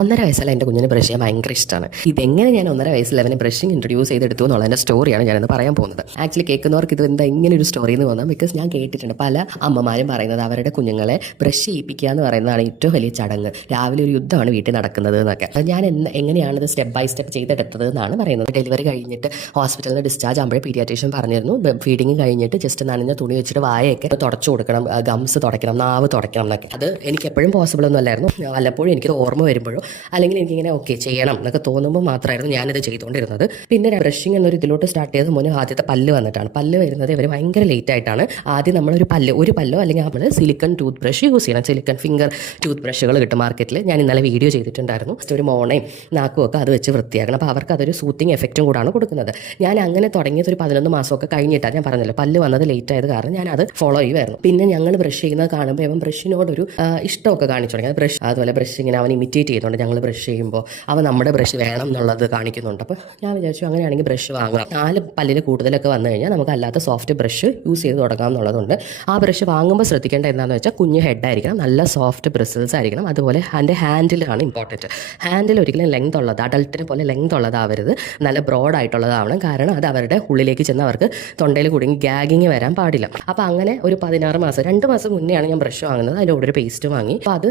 1.5 വയസ്സല്ല എൻ്റെ കുഞ്ഞിന് ബ്രഷ് ചെയ്യാൻ ഭയങ്കര ഇഷ്ടമാണ്. ഇതെങ്ങനെ ഞാൻ 1.5 വയസ്സിൽ അവനെ ബ്രഷിങ് ഇൻട്രൊഡ്യൂസ് ചെയ്തെടുത്തു എന്നുള്ളതിൻ്റെ സ്റ്റോറിയാണ് ഞാനിന്ന് പറയാൻ പോകുന്നത്. ആക്ച്വലി കേൾക്കുന്നവർക്ക് ഇത് എന്താ ഇങ്ങനെ ഒരു സ്റ്റോറി എന്ന് തോന്നാം. ബിക്കോസ് ഞാൻ കേട്ടിട്ടുണ്ട് പല അമ്മമാരും പറയുന്നത് അവരുടെ കുഞ്ഞുങ്ങളെ ബ്രഷ് ചെയ്യിപ്പിക്കുക എന്ന് പറയുന്നതാണ് ഏറ്റവും വലിയ ചടങ്ങ്. രാവിലെ ഒരു യുദ്ധമാണ് വീട്ടിൽ നടക്കുന്നത് എന്നൊക്കെ. ഞാൻ എങ്ങനെയാണിത് സ്റ്റെപ്പ് ബൈ സ്റ്റെപ്പ് ചെയ്തെടുത്തത് എന്നാണ് പറയുന്നത്. ഡെലിവറി കഴിഞ്ഞിട്ട് ഹോസ്പിറ്റലിൽ നിന്ന് ഡിസ്ചാർജ് ആകുമ്പോഴേ പീഡിയാട്രീഷ്യൻ പറഞ്ഞിരുന്നു ഫീഡിങ് കഴിഞ്ഞിട്ട് ജസ്റ്റ് നനഞ്ഞ തുണി വെച്ചിട്ട് വായൊക്കെ തുടച്ചു കൊടുക്കണം, ഗംസ് തുടയ്ക്കണം, നാവ് തുടയ്ക്കണം എന്നൊക്കെ. അത് എനിക്ക് എപ്പോഴും പോസിബിൾ ഒന്നും അല്ലായിരുന്നു. വല്ലപ്പോഴും എനിക്കത് ഓർമ്മ വരുമ്പോഴോ അല്ലെങ്കിൽ എനിക്കിങ്ങനെ ഓക്കെ ചെയ്യണം എന്നൊക്കെ തോന്നുമ്പോൾ മാത്രമായിരുന്നു ഞാനിത് ചെയ്തുകൊണ്ടിരുന്നത്. പിന്നെ ബ്രഷിങ് എന്നൊരു ഇതിലോട്ട് സ്റ്റാർട്ട് ചെയ്ത് മുന്നേ ആദ്യത്തെ പല്ല് വന്നിട്ടാണ്. പല്ല് വരുന്നത് ഇവർ ഭയങ്കര ലേറ്റ് ആയിട്ടാണ്. ആദ്യം നമ്മളൊരു പല്ലോ അല്ലെങ്കിൽ നമ്മൾ സിലിക്കൺ ടൂത്ത് ബ്രഷ് യൂസ് ചെയ്യണം. സിലിക്കൺ ഫിംഗർ ടൂത്ത് ബ്രഷുകൾ കിട്ടും മാർക്കറ്റിൽ. ഞാൻ ഇന്നലെ വീഡിയോ ചെയ്തിട്ടുണ്ടായിരുന്നു. ഒരു മോണയും നാക്കും ഒക്കെ അത് വെച്ച് വൃത്തിയാക്കണം. അപ്പോൾ അവർക്ക് അതൊരു സൂത്തിങ് എഫക്റ്റും കൂടാണ് കൊടുക്കുന്നത്. ഞാൻ അങ്ങനെ തുടങ്ങിയത് ഒരു 11 മാസമൊക്കെ കഴിഞ്ഞിട്ടാണ്. ഞാൻ പറഞ്ഞല്ലോ പല്ല് വന്നത് ലേറ്റ് ആയത് കാരണം ഞാൻ അത് ഫോളോ ചെയ്യുമായിരുന്നു. പിന്നെ ഞങ്ങൾ ബ്രഷ് ചെയ്യുന്നത് കാണുമ്പോൾ അവൻ ബ്രഷിനോടൊരു ഇഷ്ടമൊക്കെ കാണിച്ചു തുടങ്ങി. ബ്രഷ് അതുപോലെ ബ്രഷ് ഇങ്ങനെ അവൻ ഇമിറ്റേറ്റ് ചെയ്യുന്നുണ്ട്. ഞങ്ങൾ ബ്രഷ് ചെയ്യുമ്പോൾ അവൻ നമ്മുടെ ബ്രഷ് വേണം എന്നുള്ളത് കാണിക്കുന്നുണ്ട്. അപ്പോൾ ഞാൻ വിചാരിച്ചു അങ്ങനെയാണെങ്കിൽ ബ്രഷ് വാങ്ങാം. 4 പല്ലിൽ കൂടുതലൊക്കെ വന്നു കഴിഞ്ഞാൽ നമുക്ക് അല്ലാത്ത സോഫ്റ്റ് ബ്രഷ് യൂസ് ചെയ്ത് തുടങ്ങാം എന്നുള്ളതുണ്ട്. ആ ബ്രഷ് വാങ്ങുമ്പോൾ ശ്രദ്ധിക്കേണ്ട എന്താണെന്ന് വെച്ചാൽ കുഞ്ഞ് ഹെഡായിരിക്കണം, നല്ല സോഫ്റ്റ് ബ്രിസിൽസ് ആയിരിക്കണം. അതുപോലെ അതിൻ്റെ ഹാൻഡിലാണ് ഇമ്പോർട്ടൻറ്റ്. ഹാൻഡിൽ ഒരിക്കലും ലെങ്ത് ഉള്ളത്, അഡൾട്ടിനെ പോലെ ലെങ്ത് ഉള്ളതാവരുത്, നല്ല ബ്രോഡ് ആയിട്ടുള്ളതാവണം. കാരണം അത് അവരുടെ ഉള്ളിലേക്ക് ചെന്ന് അവർക്ക് തൊണ്ടയിൽ കുടുങ്ങി ഗ്യാഗിങ് വരാൻ പാടില്ല. അപ്പോൾ അങ്ങനെ ഒരു 16 മാസം 2 മാസം മുന്നെയാണ് ഞാൻ ബ്രഷ് വാങ്ങുന്നത്. അതിൻ്റെ കൂടെ ഒരു പേസ്റ്റ് വാങ്ങി. അപ്പോൾ അത്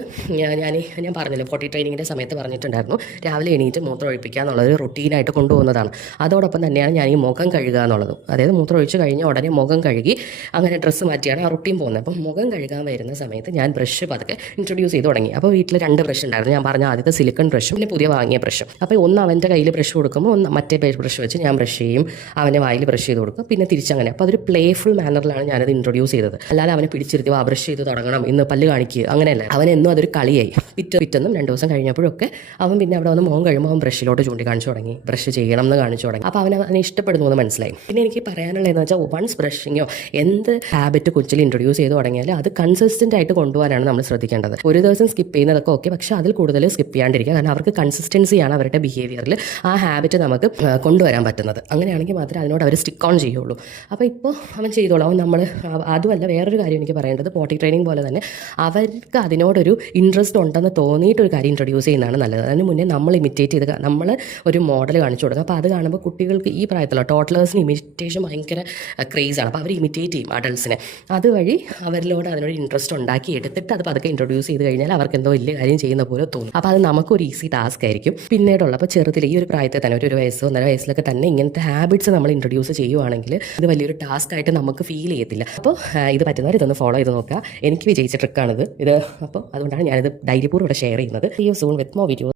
ഞാൻ പറഞ്ഞില്ല പൊട്ടി ട്രെയിനിങ്ങിൻ്റെ സമയത്ത് പറഞ്ഞിട്ടുണ്ടായിരുന്നു രാവിലെ എണീറ്റ് മൂത്രം ഒഴിപ്പിക്കുക എന്നുള്ളത് റൊട്ടീനായിട്ട് കൊണ്ടുപോകുന്നതാണ്. അതോടൊപ്പം തന്നെയാണ് ഞാൻ ഈ മുഖം കഴുകുക എന്നുള്ളതും. അതായത് മൂത്രം ഒഴിച്ച് കഴിഞ്ഞ ഉടനെ മുഖം കഴുകി അങ്ങനെ ഡ്രസ്സ് മാറ്റിയാണ് ആ റൊട്ടീൻ പോകുന്നത്. അപ്പം മുഖം കഴുകാൻ വരുന്ന സമയത്ത് ഞാൻ ബ്രഷ് പതുക്കെ ഇൻട്രൊഡ്യൂസ് ചെയ്ത് തുടങ്ങി. അപ്പോൾ വീട്ടിൽ 2 ബ്രഷ് ഉണ്ടായിരുന്നു. ഞാൻ പറഞ്ഞ ആദ്യത്തെ സിലിക്കൺ ബ്രഷും പിന്നെ പുതിയ വാങ്ങിയ ബ്രഷും. അപ്പോൾ ഒന്ന് അവൻ്റെ കയ്യിൽ ബ്രഷ് കൊടുക്കുമ്പോൾ ഒന്ന് മറ്റേ ബ്രഷ് വെച്ച് ഞാൻ ബ്രഷ് ചെയ്യും, അവൻ്റെ വായിൽ ബ്രഷ് ചെയ്ത് കൊടുക്കും, പിന്നെ തിരിച്ചങ്ങനെ. അപ്പോൾ അതൊരു പ്ലേഫുൾ മാനറിലാണ് ഞാനത് ഇൻട്രൊഡ്യൂസ് ചെയ്തത്. അല്ലാതെ അവനെ പിടിച്ചിരുത്തി ആ ബ്രഷ് ചെയ്ത് തുടങ്ങണം, ഇന്ന് പല്ല് കാണിക്കുക, അങ്ങനെയല്ല. അവനെന്നും അതൊരു കളിയായി. പിറ്റെന്നും 2 ദിവസം കഴിഞ്ഞപ്പോഴൊക്കെ അവൻ പിന്നെ അവിടെ വന്ന് മുഖം കഴിയുമ്പോൾ അവൻ ബ്രഷിലോട്ട് ചൂണ്ടിക്കാണിച്ചു തുടങ്ങി, ബ്രഷ് ചെയ്യണം എന്ന് കാണിച്ചു തുടങ്ങി. അപ്പോൾ അവനെ ഇഷ്ടപ്പെടുന്നു എന്ന് മനസ്സിലായി. പിന്നെ എനിക്ക് പറയാനുള്ളതെന്ന് വെച്ചാൽ വൺസ് ബ്രഷിങ്ങോ എന്ത് ഹാബിറ്റ് കൊച്ചിൽ ഇൻട്രൊഡ്യൂസ് ചെയ്ത് തുടങ്ങിയാൽ അത് കൺസിസ്റ്റൻ്റ് ആയിട്ട് കൊണ്ടുപോകാനാണ് നമ്മൾ ശ്രദ്ധിക്കേണ്ടത്. ഒരു ദിവസം സ്കിപ്പ് ചെയ്യുന്നതൊക്കെ ഓക്കെ, പക്ഷേ അതിൽ കൂടുതൽ സ്കിപ്പ് ചെയ്യാണ്ടിരിക്കുക. കാരണം അവർക്ക് കൺസിസ്റ്റൻസിയാണ് അവരുടെ ബിഹേവിയറിൽ ആ ഹാബിറ്റ് നമുക്ക് കൊണ്ടുവരാൻ പറ്റുന്നത്. അങ്ങനെയാണെങ്കിൽ മാത്രമേ അതിനോട് അവർ സ്റ്റിക്ക് ഓൺ ചെയ്യുള്ളൂ. അപ്പോൾ ഇപ്പോൾ അവൻ ചെയ്തോളൂ. അവൻ നമ്മൾ അതുമല്ല വേറൊരു കാര്യം എനിക്ക് പറയേണ്ടത്, പോട്ടി ട്രെയിനിങ് പോലെ തന്നെ അവർക്ക് അതിനോടൊരു ഇൻട്രസ്റ്റ് ഉണ്ടെന്ന് തോന്നിയിട്ടൊരു കാര്യം ഇൻട്രൊഡ്യൂസ് ചെയ്യുന്നതാണ് നല്ലത്. അതിന് മുന്നേ നമ്മൾ ഇമിറ്റേറ്റ് ചെയ്ത് നമ്മൾ ഒരു മോഡൽ കാണിച്ചു കൊടുക്കുക. അപ്പോൾ അത് കാണുമ്പോൾ കുട്ടികൾക്ക് ഈ പ്രായത്തിലുള്ള ടോട്ട്ലേഴ്സിന് ഇമിറ്റേഷൻ ഭയങ്കര ക്രേസാണ്. അപ്പോൾ അവർ ഇമിറ്റേറ്റ് ചെയ്യും അഡൾട്ട്സിനെ. അതുവഴി അവരിലോട് അതിനൊരു ഇൻട്രസ്റ്റ് ഉണ്ടാക്കി എടുത്തിട്ട് അത് പതുക്കെ ഇൻട്രൊഡ്യൂസ് ചെയ്ത് കഴിഞ്ഞാൽ അവർക്ക് എന്തോ വലിയ കാര്യം ചെയ്യുന്ന പോലെ തോന്നും. അപ്പോൾ അത് നമുക്കൊരു ഈസി ടാസ്ക് ആയിരിക്കും. പിന്നീടുള്ള അപ്പോൾ ചെറുതിൽ ഈ ഒരു പ്രായത്തിൽ തന്നെ ഒരു വയസ്സോ 1.5 വയസ്സിലൊക്കെ തന്നെ ഇങ്ങനത്തെ ഹാബിറ്റ്സ് നമ്മൾ ഇൻട്രൊഡ്യൂസ് ചെയ്യുവാണെങ്കിൽ ഇത് വലിയൊരു ടാസ്ക് ആയിട്ട് നമുക്ക് ഫീൽ ചെയ്യത്തില്ല. അപ്പോൾ ഇത് പറ്റുന്നവർ ഇതൊന്ന് ഫോളോ ചെയ്ത് നോക്കുക. എനിക്ക് വിജയിച്ച ട്രിക്കാണിത്. അപ്പോൾ അതുകൊണ്ടാണ് ഞാനിത് ധൈര്യപൂർവ്വം ഇവിടെ ഷെയർ ചെയ്യുന്നത്. See you soon with more videos.